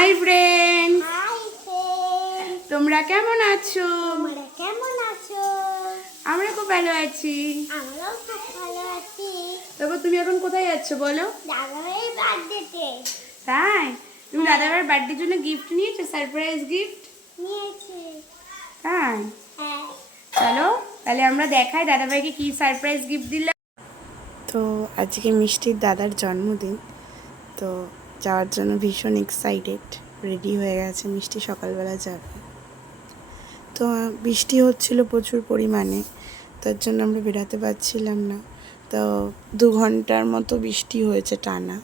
Hi friends, hi friend, তোমরা কেমন আছো? তোমরা কেমন আছো? আমরা খুব ভালো আছি। আমরাও খুব ভালো আছি। তারপর তুমি এখন কোথায় যাচ্ছ বলো? দাদাভাইয়ের বার্থডেতে তাই তুমি দাদাভাইয়ের বার্থডের জন্য গিফট নিয়েছো? সারপ্রাইজ গিফট নিয়েছি। তাই হ্যাঁ, চলো তাহলে আমরা দেখাই দাদাভাইকে কি সারপ্রাইজ গিফট দিলাম। তো আজকে মিষ্টির দাদার জন্মদিন, তো যাওয়ার জন্য ভীষণ এক্সাইটেড, রেডি হয়ে গেছে। মিষ্টি সকালবেলা যাবে। তো বৃষ্টি হচ্ছিল প্রচুর পরিমাণে, তার জন্য আমরা বেরোতে পারছিলাম না। তো 2 ঘন্টার মতো বৃষ্টি হয়েছে টানা,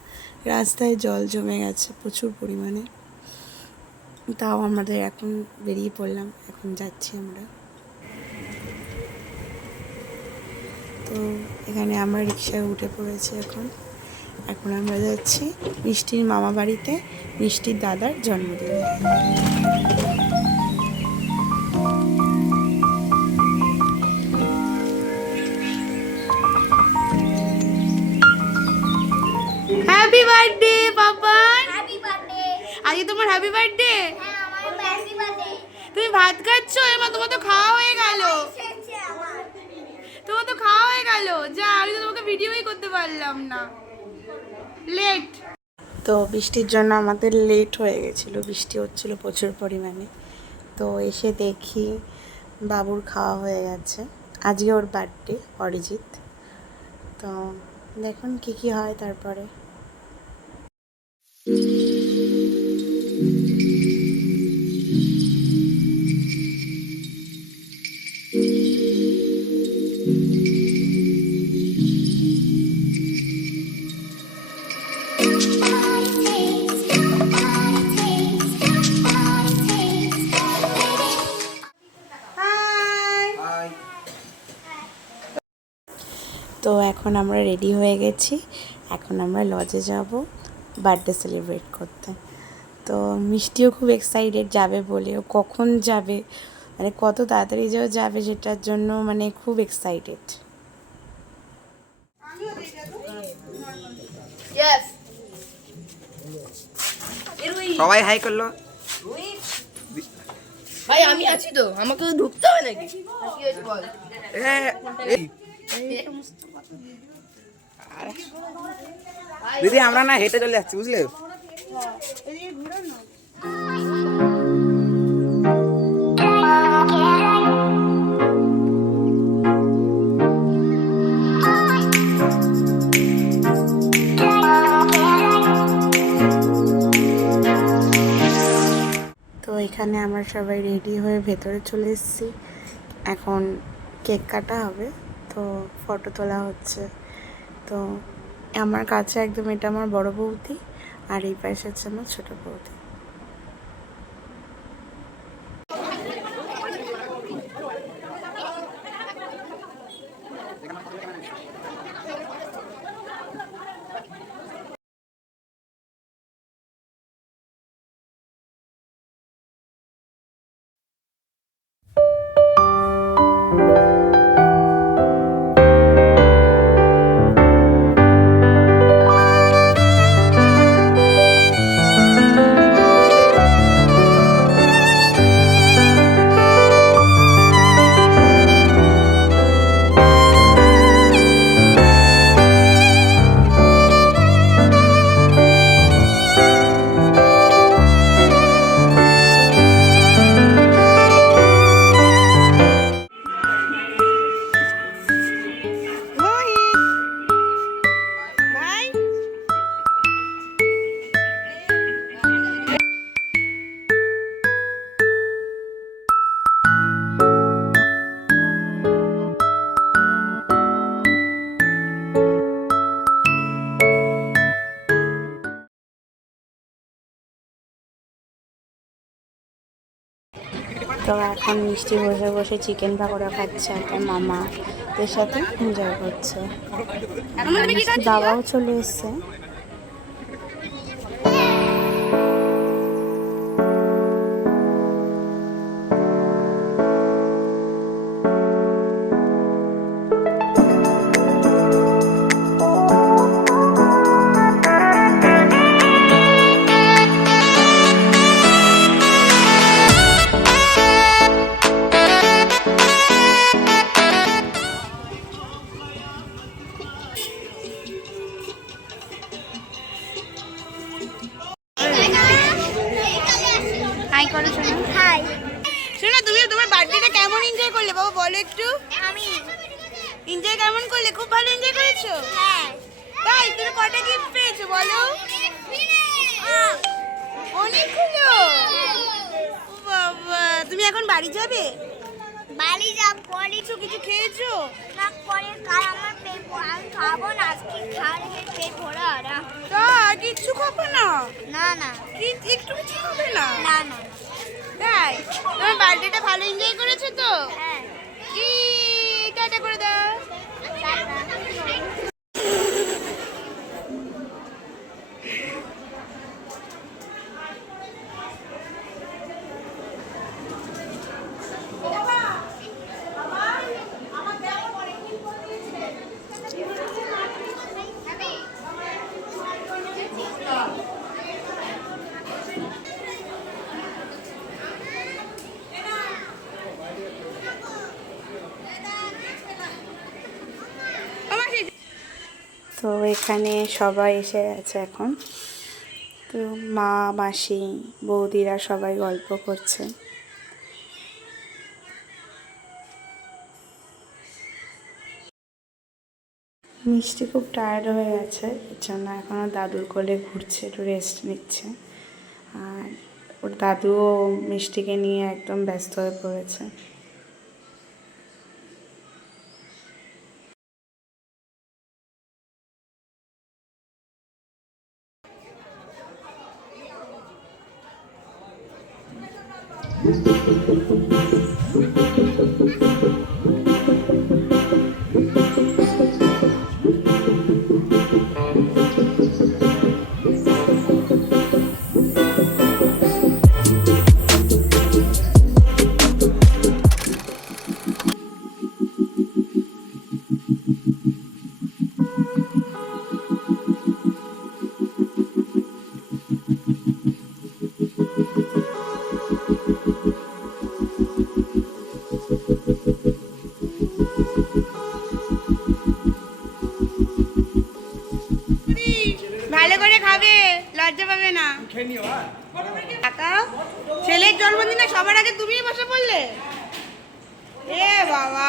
রাস্তায় জল জমে গেছে প্রচুর পরিমাণে। তাও আমাদের এখন বেরিয়ে পড়লাম, এখন যাচ্ছি আমরা। তো এখানে আমরা রিক্সায় উঠে পড়েছি। এখন আমরা যাচ্ছি মিষ্টির মামা বাড়িতে, মিষ্টির দাদার জন্মদিন। হ্যাপি বার্থডে বাবা। Happy birthday. আজকে তোমার হ্যাপি বার্থডে। হ্যাঁ, আমার হ্যাপি বার্থডে। তুমি ভাত খাচ্ছ? এমা তোমার তো খাওয়া হয়ে গেল। এসেছে আমার। তোমার তো খাওয়া হয়ে গেল। যা, আমি তো তোমাকে ভিডিওই করতে পারলাম না, লেট। তো বৃষ্টির জন্য আমাদের লেট হয়ে গেছিলো, বৃষ্টি হচ্ছিল প্রচুর পরিমাণে। তো এসে দেখি বাবুর খাওয়া হয়ে গেছে। আজকে ওর বার্থডে, অরিজিৎ। তো দেখুন কি কি হয় তারপরে। তো এখন আমরা রেডি হয়ে গেছি, এখন আমরা লজে যাব বার্থডে সেলিব্রেট করতে। তো মিষ্টিও খুব এক্সাইটেড যাবে বলে, ও কখন যাবে, মানে কত তাড়াতাড়ি যেও যাবে সেটার জন্য মানে খুব এক্সাইটেড। সবাই হাই করলো। ভাই আমি আছি তো, আমাকে তো ঢুকতে হবে নাকি? কি হয়েছে বল? দিদি আমরা না হেঁটে চলে যাচ্ছি, বুঝলে? তো এখানে আমরা সবাই রেডি হয়ে ভেতরে চলে এসেছি। এখন কেক কাটা হবে, তো ফটো তোলা হচ্ছে। তো আমার কাছে একদম এটা আমার বড় বৌদি, আর এই পাশে হচ্ছে আমার ছোট বৌদি। তো এখন মিষ্টি বসে বসে চিকেন পাকোড়া খাচ্ছে, একটা মামাদের সাথে এনজয় করছে। বাবাও চলে এসছে। হাই করো শোনো। হাই। শোনো তুমি তোমার বার্থডেটা কেমন এনজয় করলে বাবা বলো একটু। আমি এনজয় কেমন করলে? খুব ভালো এনজয় করেছো? হ্যাঁ। তাই তুমি কটা গিফট পেয়েছো বলো? অনেকগুলো। ও বাবা, তুমি এখন বাড়ি যাবে? বাড়ি যাব পরে কিছু খেয়েছো? না, পরে কাল আমার পেট আমি খাবো না, আজকে খাওয়ালে পেট ভরা না। তা কিচ্ছু খাবো না? না না একটু কিছু খাবে না? না না। তাই তোমার বার্থডেটা ভালো এনজয় করেছো তো? হ্যাঁ। কি টাটা করে দাও। টাটা। তো এখানে সবাই এসে গেছে এখন। তো মা মাসি বৌদিরা সবাই গল্প করছে। মিষ্টি খুব টায়ার্ড হয়ে গেছে, এর জন্য এখনও দাদুর কোলে ঘুরছে, একটু রেস্ট নিচ্ছে। আর ওর দাদুও মিষ্টিকে নিয়ে একদম ব্যস্ত হয়ে পড়েছে। ভালো করে খাবে, লজ্জা পাবে না। কাকা ছেলের জন্মদিনে সবার আগে তুমিই বসে পড়লে? এ বাবা,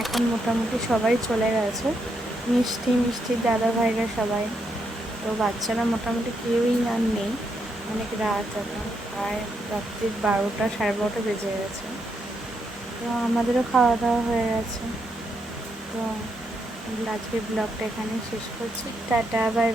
এখন মোটামুটি সবাই চলে গেছে, মিষ্টির দাদা ভাইরা সবাই। তো বাচ্চারা মোটামুটি কেউই আর নেই, অনেক রাত এখন, প্রায় রাত্রি 12টা 12:30 বেজে গেছে। তো আমাদেরও খাওয়া দাওয়া হয়ে গেছে। তো আজকের ব্লগটা এখানে শেষ করছি। Tata, by.